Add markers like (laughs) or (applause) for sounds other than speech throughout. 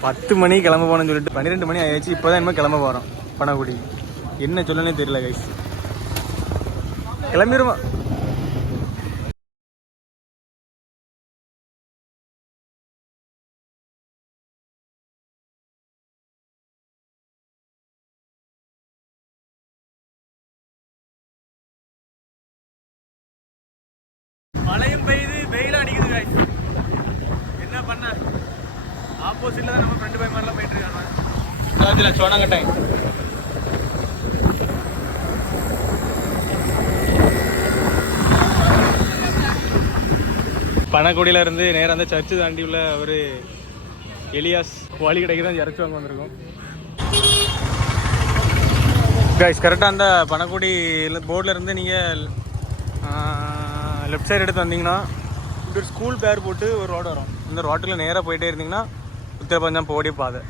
பத்து மணி கிளம்ப போகணும்னு சொல்லிட்டு பன்னிரெண்டு மணி ஆயிடுச்சு இப்போ தான் இனிமேல் கிளம்ப போகிறோம் பணக்குடி என்ன சொல்லனே தெரியல கைஸ் கிளம்பிடுவோம் ஆப்போசிட்ல தான் நம்ம ஃப்ரெண்டு பை மாதிரிலாம் போயிட்டு இருக்காங்க. அதில் சோனாங்கட்டாய். பணக்குடியில இருந்து நேரம் அந்த சர்ச்சு தாண்டி உள்ள ஒரு எலியாஸ் வழி கடைக்கு தான் இறச்சி வாங்க வந்திருக்கோம். கைஸ் கரெக்டாக அந்த பணக்குடி போர்டில் இருந்து நீங்கள் லெஃப்ட் சைடு எடுத்து வந்தீங்கன்னா இப்படி ஒரு ஸ்கூல் பேர் போட்டு ஒரு ரோடு வரும். இந்த ரோட்டில் நேராக போயிட்டே இருந்தீங்கன்னா உத்தரபஞ்சம் போடி பாதை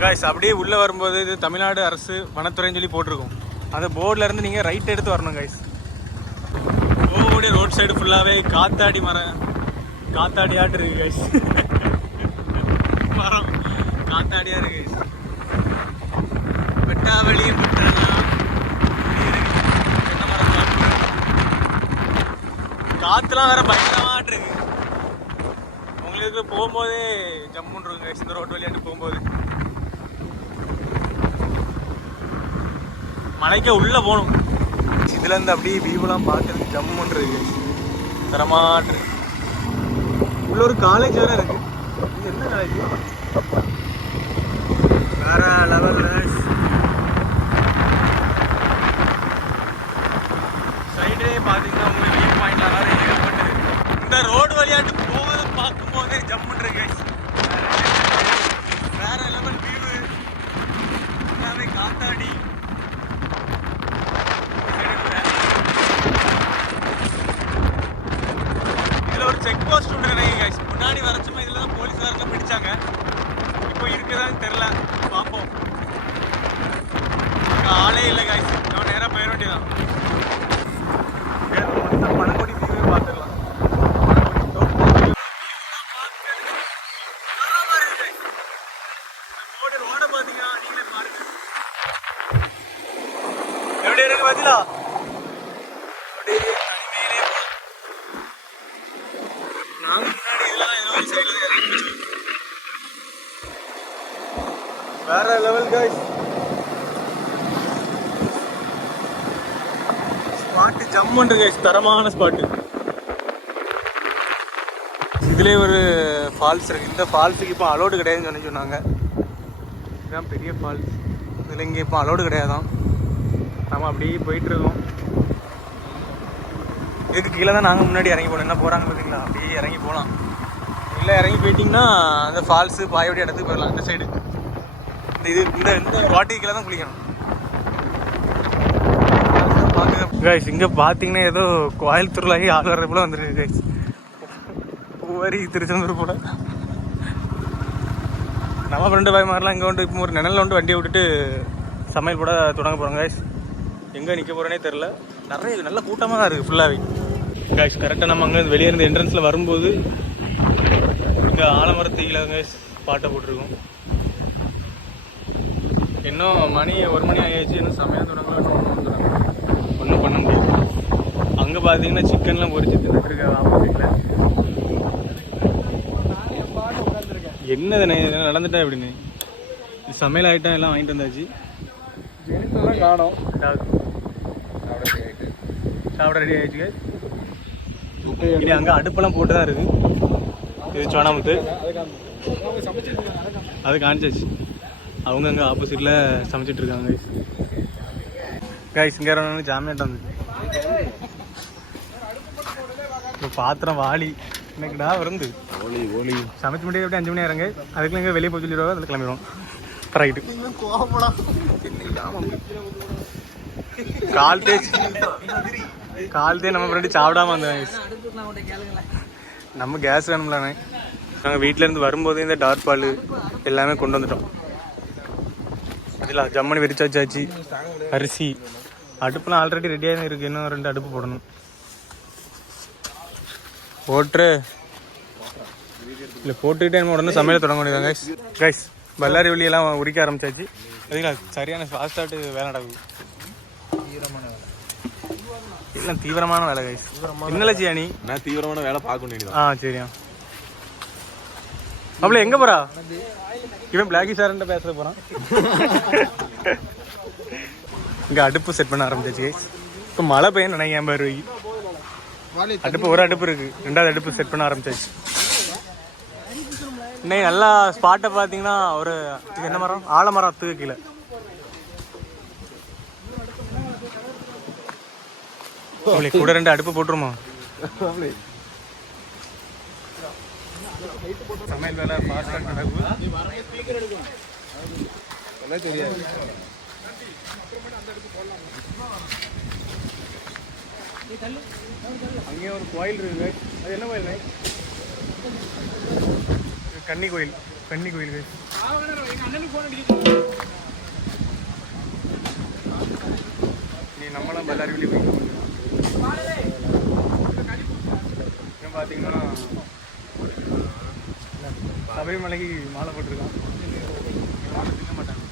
காய்ஸ் அப்படியே உள்ளே வரும்போது இது தமிழ்நாடு அரசு வனத்துறைன்னு சொல்லி போட்டிருக்கோம். அந்த போர்டிலேருந்து நீங்கள் ரைட் எடுத்து வரணும் கைஸ் ஓடி ரோட் சைடு ஃபுல்லாகவே காத்தாடி மரம். காத்தாடி ஆட்டு இருக்கு கைஸ் மரம். காத்தாடியாக இருக்கு கைஸ் வெட்டாவளி காற்றுலாம் வேறு இருக்கு. வேற பயங்கரமாட்டு இருக்கு. உங்களுக்கு போகும்போதே ஜம்முன்னு இருக்கும் இந்த ரோட்டு வழியாட்டு போகும்போது. மலைக்கு உள்ள போகணும். இதுல இருந்து அப்படியே வியூலாம் பார்க்கறதுக்கு ஜம்முன்னு இருக்கு தரமாட்டு உள்ள ஒரு காலேஜ் வேற இருக்கு. என்ன காலேஜ் வேற லெவல் சைடே பார்த்தீங்கன்னா உங்களுக்கு வியூ பாயிண்ட்லாம் வேற ஏகப்பட்டது இந்த ரோடு வழியாட்டு போவதை பார்க்கும்போதே ஜம்முன்னு இருக்கு guys. வேற லெவல் வியூ எல்லாமே காத்தாடி இதுல ஒரு செக் போஸ்ட் ஒன்று கிடையாது guys. முன்னாடி வரச்சுமா இதுல தான் போலீஸ்காரங்க பிடிச்சாங்க இப்போ இருக்குதான்னு தெரியல பார்ப்போம் அங்க ஆளே இல்லை காய்ஸ் நம்ம நேராக போயிட வேண்டியதான் பணக்கொடி வியூவே பார்த்துடலாம் ரோட பாத்தீங்கன்னா நீங்களே பாருங்க எப்படி இருக்கு பாத்தீங்களா வேற லெவல் கைஸ் ஸ்பாட்டு ஜம்முன்ற கைஸ் தரமான ஸ்பாட்டு இதுலேயே ஒரு ஃபால்ஸ் இருக்குது இந்த ஃபால்ஸுக்கு இப்போ அலோடு கிடையாதுன்னு சொல்லி சொன்னாங்க. இதுதான் பெரிய ஃபால்ஸ். இதில் இங்கே இப்போ அலோடு கிடையாதான் நம்ம அப்படியே போயிட்டுருக்கோம் இதுக்கு கீழே தான் நாங்கள் முன்னாடி இறங்கி போனோம் என்ன போகிறாங்க பார்த்தீங்களா அப்படியே இறங்கி போகலாம். இல்லை இறங்கி போயிட்டிங்கன்னா அந்த ஃபால்ஸு பாயோடைய இடத்துக்கு போயிடலாம். இந்த சைடு இந்த இது இந்த இந்த வாட்டி கீழே தான் குளிக்கணும். கைஸ் இங்கே பார்த்தீங்கன்னா ஏதோ கோயம்புத்தூர்லாகி ஆள் வர்றது போல வந்துருக்கு கைஸ் மாதிரி திருச்செந்தூர் போல. நம்ம ஃப்ரெண்டு பாய் மாதிரிலாம் இங்கே வந்து இப்போ ஒரு நிழலில் வந்து வண்டியை விட்டுட்டு சமையல் போட தொடங்க போகிறோம் கைஸ் எங்கே நிற்க போகிறேனே தெரில நிறைய நல்ல கூட்டமாக தான் இருக்குது ஃபுல்லாகவே கைஸ் கரெக்டாக நம்ம அங்கே வெளியே இருந்து என்ட்ரன்ஸில் வரும்போது இங்கே ஆலமரத்தீல கைஸ் பாட்டை போட்டிருக்கோம். இன்னும் மணி ஒரு மணி ஆகிடுச்சு இன்னும் சமையல் தொடங்கலாம் ஒன்றும் பண்ண முடியாது அங்கே பார்த்தீங்கன்னா சிக்கன்லாம் பொறிச்சு தின்னுட்டு இருக்க ஆப்போசிட்டில் என்னது நடந்துட்டா எப்படின்னு சமையல் ஐட்டம் எல்லாம் வாங்கிட்டு வந்தாச்சு. காணும். சாப்பிட ரெடி ஆயிடுச்சு அங்கே அடுப்பெல்லாம் போட்டு தான் இருக்கு இது சோனாமுத்து. அது காணிச்சாச்சு அவங்க அங்கே ஆப்போசிட்டில் சமைச்சிட்டு இருக்காங்க கைஸ் கைஸ் இங்கே ஜாமியாட்டம் இப்போ பாத்திரம் வாளி. எனக்குடா விருந்து. ஓலி ஓலி. சமைச்சு முடியாது எப்படி அஞ்சு மணி இறங்க அதுக்குள்ள இங்கே வெளியே போய் சொல்லிடுவாங்க அதில் கிளம்பிடுவோம். ரைட்டு கால் தேய்ச்சி. கால் தே நம்ம ஃப்ரெண்டு சாப்பிடாம guys. நம்ம கேஸ் வேணும்லாண்ணே நாங்கள் வீட்டிலேருந்து வரும்போது இந்த டார்க் பால் எல்லாமே கொண்டு வந்துட்டோம். அதில் ஜம்மனி விரிச்சு வச்சாச்சு அரிசி. அடுப்புலாம் ஆல்ரெடி ரெடியாக இருக்குது இன்னும் ரெண்டு அடுப்பு போடணும். போட்டு. இல்லை போட்டுக்கிட்டே நம்ம உடனே சமையல் தொடங்க வேண்டியதான் கைஸ் கைஸ் பல்லாரி வெளியெல்லாம் உரிக்க ஆரம்பிச்சாச்சு. அதுங்களா சரியான ஃபாஸ்டாட்டு வேலை நடக்குது. எல்லாம் தீவிரமான வேலை கைஸ் என்னல நீ நான் தீவிரமான வேலை பார்க்க வேண்டியது ஆ சரியா. அப்பல எங்க போறா? இவன் பிளாக்கி சார்ன்ற பேசுற போறான். (laughs) இங்க அடுப்பு செட் பண்ண ஆரம்பிச்சாச்சு கைஸ் இப்போ மழை பெய்யும் நினைக்கிறேன் பாரு. அடுப்பு ஒரு அடுப்பு இருக்கு. ரெண்டாவது அடுப்பு செட் பண்ண ஆரம்பிச்சாச்சு. இன்னைக்கு நல்லா ஸ்பாட்டை பார்த்தீங்கன்னா ஒரு இது என்ன மரம்? ஆலமரத்துக்கு கீழே. அவளுக்கு கூட ரெண்டு அடுப்பு போட்டுருமா? சமையல் வேலை ஃபாஸ்ட்டாக நடக்கும் தெரியாது. அங்கேயே ஒரு கோயில் இருக்கு அது என்ன கோயில் கன்னி கோயில். கன்னி கோயில் நீ நம்மளாம் பல்லாரி வெளியே போய் பார்த்தீங்கன்னா சபரிமலைக்கு மாலை போட்டிருக்கான் மாலை திங்க மாட்டாங்க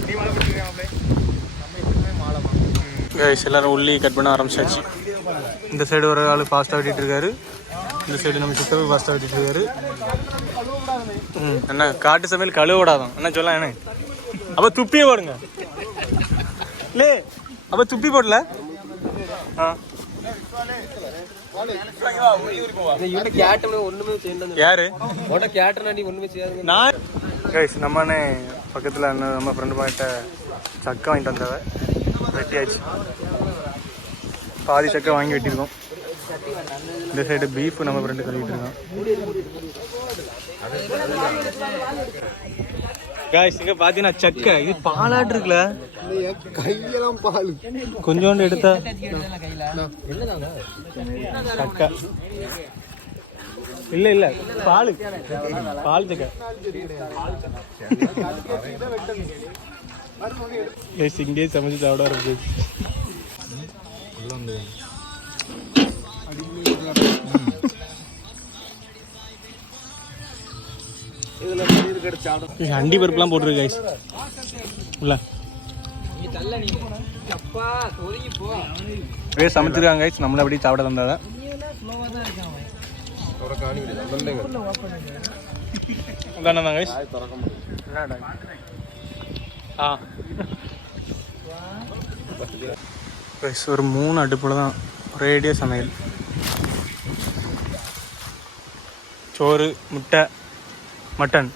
நீ மாலை போட்டிருக்கியா கைஸ் எல்லாரும் உள்ளி கட் பண்ண ஆரம்பிச்சாச்சு. இந்த சைடு ஒரு ஆள் ஃபாஸ்ட்டாக வெட்டிட்டு இருக்காரு. இந்த சைடு நம்ம சித்தப்பு ஃபாஸ்ட்டாக வெட்டிட்டு இருக்காரு. ம் என்ன காட்டு சமையல் கழுவ விடாதான் என்ன சொல்ல என்ன அப்போ துப்பியே போடுங்க. லே அப்போ துப்பி போடல. ஆ. யாரு? நான். கைஸ் நம்ம அண்ணே பக்கத்தில் அண்ணன் நம்ம ஃப்ரெண்டு பாயிட்ட சக்கை வாங்கிட்டு வந்தவ வெட்டியாச்சு. பாதி சக்கை வாங்கி வெட்டியிருக்கோம். இந்த சைடு பீஃப் நம்ம ஃப்ரெண்டு கழுவிட்டு இருக்கோம். காய்ஸ் இங்க பாத்தீங்கன்னா சக்கை. இது பாலாட்டு இருக்குல்ல? கையெல்லாம் பால். கொஞ்சோண்டு எடுத்தா சக்கை. இல்ல இல்ல. பால். பால் சக்கை. ஏய் இங்கே சமைச்சு சாப்பிட இருக்கு அண்டி பருப்புலாம் போட்டிருக்கு கைஸ் போ அப்படியே சமைச்சிருக்காங்க கைஸ் நம்மள அப்படியே சாப்பிட தந்தாத ஸ்லோவா தான் கைஸ் ப்ரைஸ் ஒரு மூணு அடுப்பில் தான் ஒரேடிய சமையல். சோறு முட்டை மட்டன்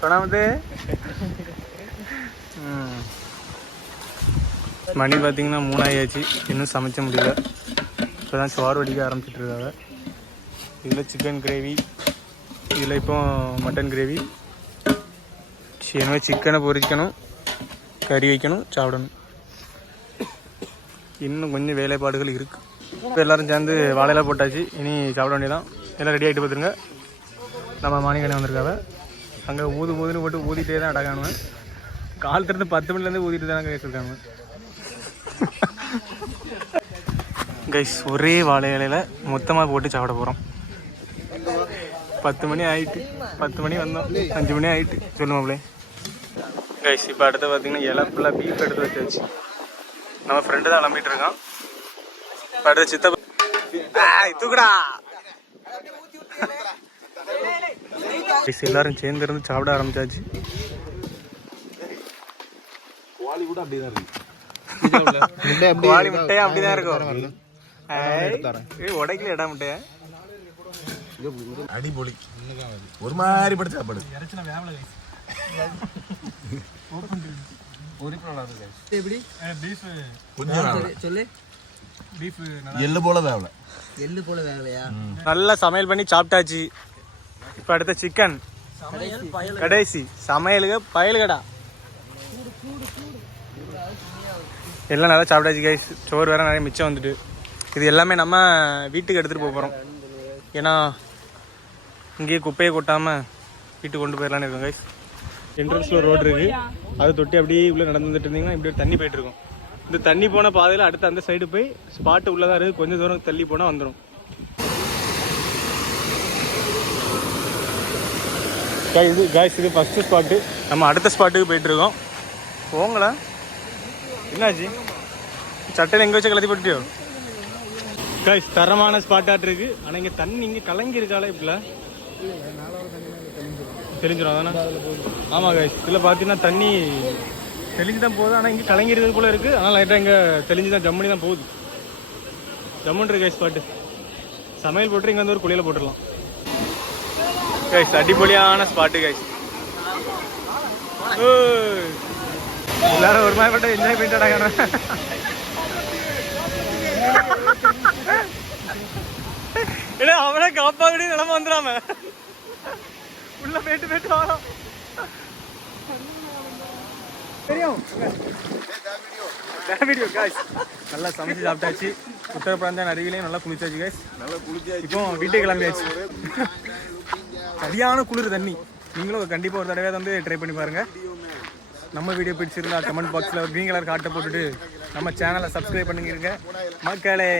சொன்னாமது மணி பார்த்தீங்கன்னா மூணாயாச்சு இன்னும் சமைச்ச முடியல. இப்போ தான் சோறு வடிக்க ஆரம்பிச்சிட்டு இருக்காங்க. இதில் சிக்கன் கிரேவி இதில் இப்போ மட்டன் கிரேவி இனிமேல் சிக்கனை பொரிக்கணும் கறி வைக்கணும் சாப்பிடணும். இன்னும் கொஞ்சம் வேலைப்பாடுகள் இருக்குது இப்போ எல்லோரும் சேர்ந்து வாழையெல்லாம் போட்டாச்சு. இனி சாப்பிட வேண்டியதான் எல்லாம் ரெடி ஆகிட்டு பார்த்துருங்க. நம்ம மாணிக்கணி வந்திருக்காவ. அங்கே ஊது ஊதுன்னு போட்டு ஊதிட்டே தான் அடக்கானுவேன் கால் பத்து மணிலேருந்து ஊதிட்டு தான் கேட்டிருக்காங்க. கைஸ் ஒரே வாழை இலையில மொத்தமாக போட்டு சாப்பிட போகிறோம் பத்து மணி ஆயிட்டு பத்து மணி வந்தோம். அஞ்சு மணி ஆயிட்டு சொல்லுமாப்ளே. கைஸ் இப்போ அடுத்து பார்த்தீங்கன்னா இலை ஃபுல்லாக பீஃப் எடுத்து வச்சாச்சு. நம்ம ஃப்ரெண்டு தான் கிளம்பிட்டு இருக்கான். இப்போ அடுத்து சித்தப்பா தூக்குடா. கைஸ் எல்லாரும் சேர்ந்து இருந்து சாப்பிட ஆரம்பிச்சாச்சு. கோழி கூட அப்படியே தான் இருக்கு. (laughs) கோழி முட்டையா அப்படிதான் இருக்கும். உடைக்கல இடம் முட்டைய? அடிபொலி. ஒரு மாதிரி படுத்த சாப்பாடு. இறச்சின வேவல எப்படி? பீஃப் கொஞ்சம் வேவல. சொல்லு. பீஃப் எள்ளு போல வேவல. எள்ளு போல வேலையா நல்லா சமையல் பண்ணி சாப்பிட்டாச்சு. இப்போ அடுத்த சிக்கன் கடைசி. சமையலுக்கு பயலுகடா. எல்லாம் நல்லா சாப்பிட்டாச்சு கைஸ் சோறு வேற நிறைய மிச்சம் வந்துட்டு. இது எல்லாமே நம்ம வீட்டுக்கு எடுத்துகிட்டு போக போகிறோம் ஏன்னா இங்கேயே குப்பையை கொட்டாமல் வீட்டுக்கு கொண்டு போயிடலான்னு இருக்கோம் கைஸ் என்ட்ரன்ஸில் ரோடு இருக்குது அதை தொட்டி அப்படியே உள்ளே நடந்து வந்துட்டு இருந்தீங்கன்னா இப்படி தண்ணி போயிட்டு இருக்கும். இந்த தண்ணி போன பாதையில் அடுத்து அந்த சைடு போய் ஸ்பாட்டு உள்ளே தான் இருக்குது கொஞ்சம் தூரம் தள்ளி போனால் வந்துடும் இது காய்ஸ் இது ஃபஸ்ட்டு ஸ்பாட்டு நம்ம அடுத்த ஸ்பாட்டுக்கு போயிட்டுருக்கோம் போங்களா? என்னாச்சு? சட்டையில் எங்கே வச்சு கலத்தி போட்டுட்டியோ? காய்ஸ் தரமான ஸ்பாட்டாக இருக்குது ஆனால் இங்கே தண்ணி இங்கே கலங்கி இருக்காளே இப்படிலாம். தெளிஞ்சிடும் அதானே? ஆமாம் காய்ஸ் இதில் பார்த்தீங்கன்னா தண்ணி தெளிஞ்சு தான் போகுது. ஆனால் இங்கே கலங்கி இருக்கிறது போல இருக்குது ஆனால் லைட்டாக இங்கே தெளிஞ்சு தான் ஜம்முனி தான் போகுது. ஜம்முன் இருக்கு கைஸ் ஸ்பாட்டு சமையல் போட்டு இங்கே வந்து ஒரு குளியல போட்டுடலாம். கைஸ் அடிப்பொலியான ஸ்பாட்டு கைஸ் எல்லாரும் ஒரு மாதிரி மட்டும் என்ஜாய் பண்ணிட்டாங்க இல்லை அவனே காப்பாங்கடி நிலம வந்துடாம. உள்ள போயிட்டு போயிட்டு வரோம் தெரியும். வீடியோ காய்ஸ் நல்லா சமைச்சு சாப்பிட்டாச்சு. உத்தரப்பிரந்தேன் அருவிலையும் நல்லா குளிச்சாச்சு காய்ஸ் நல்லா குளிச்சாச்சு. இப்போ வீட்டுக்கு கிளம்பியாச்சு. சரியான குளிர் தண்ணி. நீங்களும் கண்டிப்பாக ஒரு தடவை வந்து ட்ரை பண்ணி பாருங்க. நம்ம வீடியோ பிடிச்சிருந்தா கமெண்ட் பாக்ஸில் ஒரு க்ரீன் கலர் காட்டை போட்டுட்டு நம்ம சேனலை சப்ஸ்கிரைப் பண்ணிக்கிறங்க மக்களே.